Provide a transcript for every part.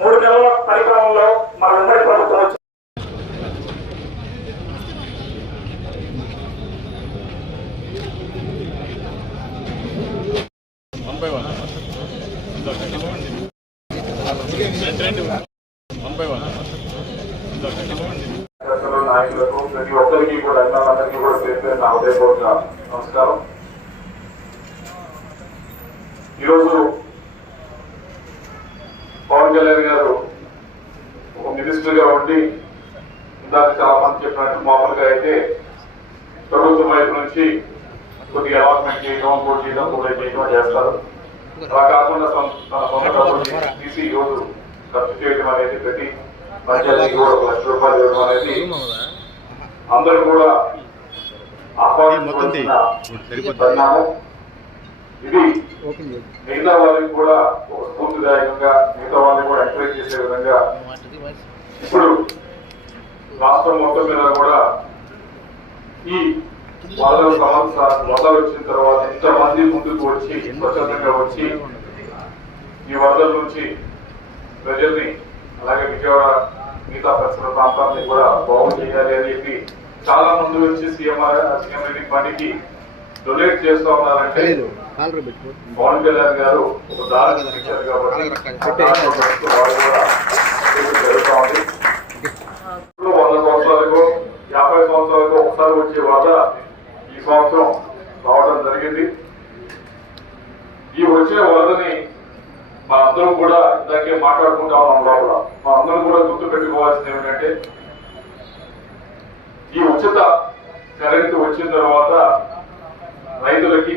మూడు నెలల పరిపాలనలో మనందరి ప్రభుత్వం వచ్చి వన్ బై వన్ వన్ నాయకులకు ప్రతి ఒక్కరికి కూడా అన్నారందరికీ కూడా పేరు నా హృదయపూర్వక నమస్కారం. ఈరోజు పవన్ కళ్యాణ్ గారు ఒక మినిస్టర్గా ఉండి ఇందాక చాలా మంది చెప్పినట్టు మామూలుగా అయితే ప్రభుత్వం వైపు నుంచి కొద్దిగా అలాట్మెంట్ చేయడం పోటీ చేయడం కూడా చేయడం చేస్తారు. అలా కాకుండా తన సొంత డబ్బులు తీసి ఈరోజు ఖర్చు చేయడం అనేది ప్రతి పంచాయతీకి కూడా ఒక లక్ష రూపాయలు ఇవ్వడం అనేది అందరూ కూడా ఇది మిగతా వాళ్ళకి కూడా ఒక స్ఫూర్తిదాయకంగా మిగతా వాళ్ళని కూడా ఎంకరేజ్ చేసే విధంగా ఇప్పుడు రాష్ట్రం మొత్తం మీద కూడా ఈ వరదలు సమస్య వరదలు వచ్చిన తర్వాత ఇంతమంది ముందుకు వచ్చి స్వచ్ఛందంగా వచ్చి ఈ వరదల నుంచి ప్రజల్ని అలాగే విజయవాడ మిగతా పరిసర ప్రాంతాన్ని కూడా బాగు చేయాలి అని చెప్పి చాలా మంది వచ్చి సీఎం సీఎం ఫండ్కి డొనేట్ చేస్తా ఉన్నారంటే పవన్ కళ్యాణ్ గారు ఒక దారి చూపించారు కాబట్టి వంద సంవత్సరాలకు యాభై సంవత్సరాలకు ఒకసారి వచ్చే వరద ఈ సంవత్సరం రావడం జరిగింది. ఈ వచ్చే వరదని మా మనందరం కూడా ఇందాకే మాట్లాడుకుంటా ఉన్నాం లోపల. మనందరం కూడా గుర్తు పెట్టుకోవాల్సింది ఏమిటంటే ఈ ఉచిత కరెంటు వచ్చిన తర్వాత రైతులకి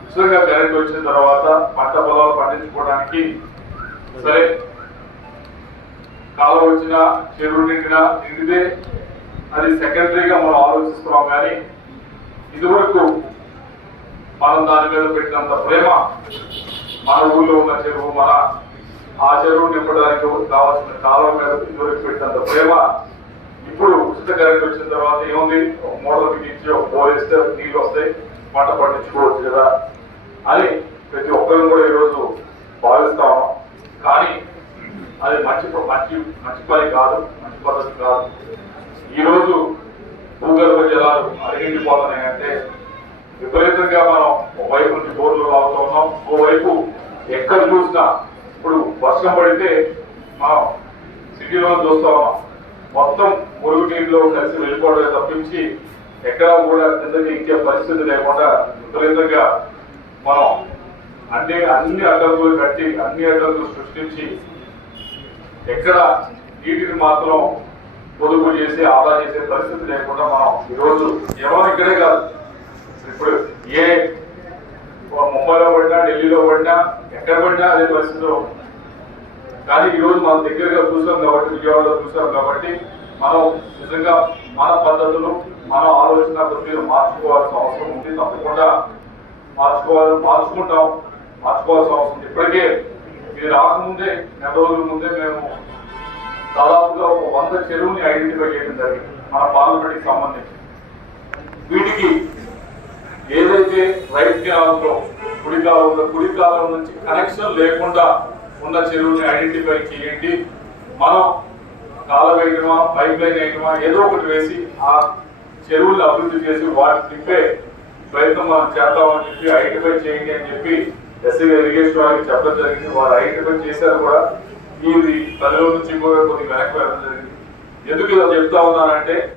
ఉచితంగా కరెంట్ వచ్చిన తర్వాత పంట పొలాలు పండించుకోవడానికి సరే కాలం వచ్చినా చెరువు నిండినా నిండితే అది సెకండరీగా మనం ఆలోచిస్తున్నాం కానీ ఇదివరకు మనం దాని మీద పెట్టినంత ప్రేమ మన ఊళ్ళో ఉన్న చెరువు మన ఆ చెరువు నింపడానికి కావాల్సిన కాలం మీద ఇదివరకు పెట్టినంత ప్రేమ ఇప్పుడు ఉచిత కరెంట్ వచ్చిన తర్వాత ఏముంది? ఒక మోటార్ బిగించి ఒక పోలిస్తే నీళ్ళు వస్తాయి పంట పండించుకోవచ్చు కదా అని ప్రతి ఒక్కరు కూడా ఈరోజు భావిస్తాము కానీ అది మంచి మంచి మంచి పని కాదు మంచి పద్ధతి కాదు. ఈరోజు భూగర్భ జలాలు అరిగిండిపోతున్నాయి అంటే విపరీతంగా మనం ఒకవైపు నుంచి బోర్లు లాగుతూ ఉన్నాం ఓవైపు ఎక్కడ చూసినా ఇప్పుడు వర్షం పడితే మనం సిటీలో చూస్తా ఉన్నాం. మొత్తం మురుగు నీటిలో కలిసి వెళ్ళిపోవడం తప్పించి ఎక్కడా కూడా కిందకి ఇంకే పరిస్థితి లేకుండా విపరీతంగా మనం అంటే అన్ని అడ్డంకులు కట్టి అన్ని అడ్డంకులు సృష్టించి ఎక్కడ నీటిని మాత్రం పొదుపు చేసి ఆదా చేసే పరిస్థితి లేకుండా మనం ఈరోజు ఎవరు ఇక్కడే కాదు. ఇప్పుడు ఏ ముంబైలో పడినా ఢిల్లీలో పడినా ఎక్కడ పడినా అదే పరిస్థితిలో కానీ ఈరోజు మనం దగ్గరగా చూసాం కాబట్టి విజయవాడలో చూసాం కాబట్టి మనం నిజంగా మన పద్ధతులు మన ఆలోచన కొద్దిగా మార్చుకోవాల్సిన అవసరం ఉంది. తప్పకుండా మార్చుకోవాలి మార్చుకుంటాం మార్చుకోవాల్సిన అవసరం ఉంది. ఇప్పటికే మీరు రాకముందే నెల రోజుల ముందే మేము దాదాపుగా ఒక వంద చెరువుని ఐడెంటిఫై చేయడం జరిగింది. మన పార్లమెంట్కి సంబంధించి. వీటికి ఏదైతే రైట్ కాలంలో కుడి కాలంలో కుడి కాలం నుంచి కనెక్షన్ లేకుండా ఉన్న చెరువుని ఐడెంటిఫై చేయండి. మనం కాల వేయడమా పైప్ లైన్ వేయడమా ఏదో ఒకటి వేసి ఆ చెరువులు అభివృద్ధి చేసి వాటిని నింపే ప్రయత్నం మనం చేద్దామని చెప్పి ఐడెంటిఫై చేయండి అని చెప్పి ఎస్సీ ఇరిగేషన్ వారికి చెప్పడం జరిగింది. వారు ఐడెంటిఫై చేశారు కూడా. ఇది పదిలో నుంచి కూడా కొద్దిగా వెనక్కి వెళ్ళడం జరిగింది. ఎందుకు ఇలా చెప్తా ఉన్నానంటే